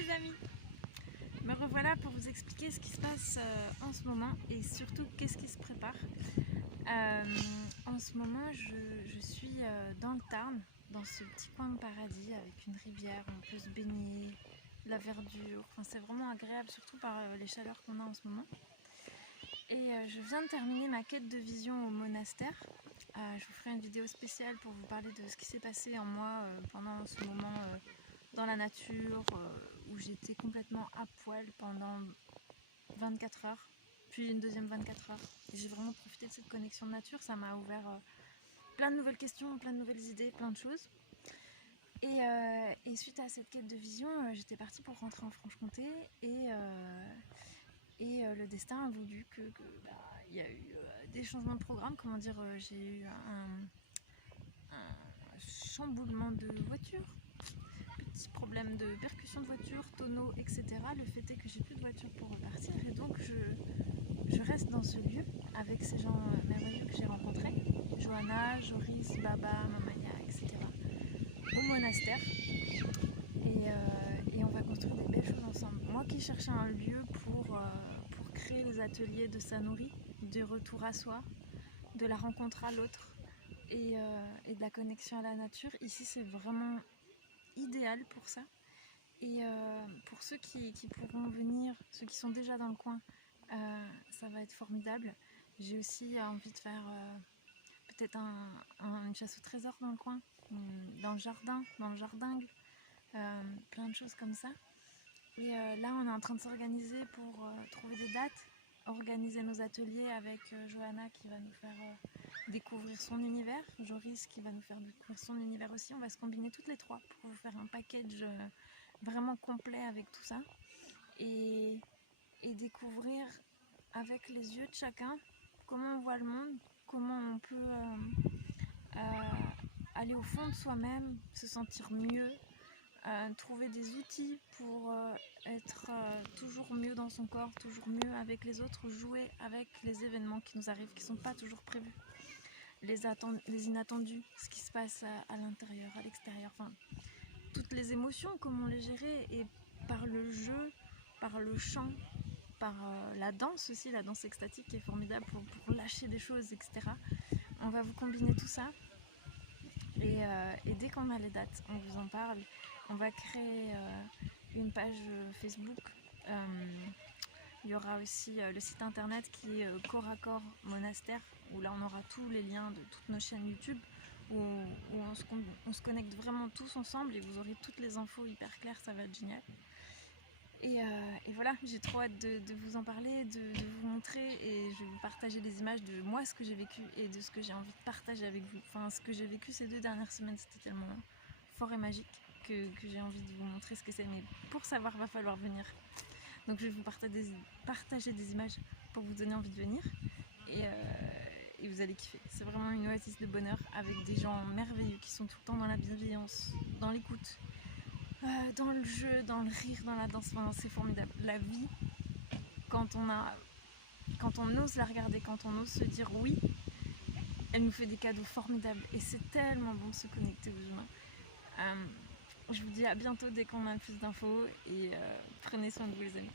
les amis, me revoilà pour vous expliquer ce qui se passe en ce moment et surtout qu'est-ce qui se prépare. En ce moment je suis dans le Tarn, dans ce petit coin de paradis avec une rivière où on peut se baigner, la verdure, enfin, c'est vraiment agréable surtout par les chaleurs qu'on a en ce moment. Et je viens de terminer ma quête de vision au monastère. Je vous ferai une vidéo spéciale pour vous parler de ce qui s'est passé en moi pendant ce moment dans la nature, où j'étais complètement à poil pendant 24 heures, puis une deuxième 24 heures. Et j'ai vraiment profité de cette connexion de nature, ça m'a ouvert plein de nouvelles questions, plein de nouvelles idées, plein de choses. Et suite à cette quête de vision, j'étais partie pour rentrer en Franche-Comté et le destin a voulu que y a eu des changements de programme, comment dire, j'ai eu un chamboulement de voiture, petit problème de percussion de voiture, tonneau, etc. Le fait est que j'ai plus de voiture pour repartir et donc je reste dans ce lieu avec ces gens merveilleux que j'ai rencontrés, Johanna, Joris, Baba, Mamaya, etc. au monastère. Et on va construire des belles choses ensemble. Moi qui cherchais un lieu pour créer les ateliers de Sanori, du retour à soi, de la rencontre à l'autre et de la connexion à la nature, ici c'est vraiment idéal pour ça. Et pour ceux qui pourront venir, ceux qui sont déjà dans le coin, ça va être formidable. J'ai aussi envie de faire peut-être une chasse au trésor dans le coin, dans le jardin, plein de choses comme ça. Et là on est en train de s'organiser pour trouver des dates, organiser nos ateliers avec Johanna qui va nous faire découvrir son univers, Joris qui va nous faire découvrir son univers aussi. On va se combiner toutes les trois pour vous faire un package vraiment complet avec tout ça et découvrir avec les yeux de chacun comment on voit le monde, comment on peut aller au fond de soi-même, se sentir mieux, trouver des outils pour être toujours mieux dans son corps, toujours mieux avec les autres, jouer avec les événements qui nous arrivent, qui ne sont pas toujours prévus, les inattendus, ce qui se passe à l'intérieur, à l'extérieur, enfin toutes les émotions, comment les gérer, et par le jeu, par le chant, par la danse aussi, la danse extatique qui est formidable pour lâcher des choses, etc. On va vous combiner tout ça. Et dès qu'on a les dates, on vous en parle. On va créer une page Facebook. Il y aura aussi le site internet qui est Corps à Corps Monastère, où là on aura tous les liens de toutes nos chaînes YouTube, où on se connecte vraiment tous ensemble et vous aurez toutes les infos hyper claires, ça va être génial. Et voilà, j'ai trop hâte de vous en parler, de vous montrer, et je vais vous partager des images de moi, ce que j'ai vécu et de ce que j'ai envie de partager avec vous. Enfin, ce que j'ai vécu ces 2 dernières semaines, c'était tellement fort et magique que j'ai envie de vous montrer ce que c'est. Mais pour savoir, il va falloir venir. Donc je vais vous partager des images pour vous donner envie de venir. Et vous allez kiffer. C'est vraiment une oasis de bonheur avec des gens merveilleux qui sont tout le temps dans la bienveillance, dans l'écoute, dans le jeu, dans le rire, dans la danse. Enfin, c'est formidable. La vie, quand on ose la regarder, quand on ose se dire oui, elle nous fait des cadeaux formidables. Et c'est tellement bon de se connecter aux humains. Je vous dis à bientôt dès qu'on a plus d'infos et prenez soin de vous les amis.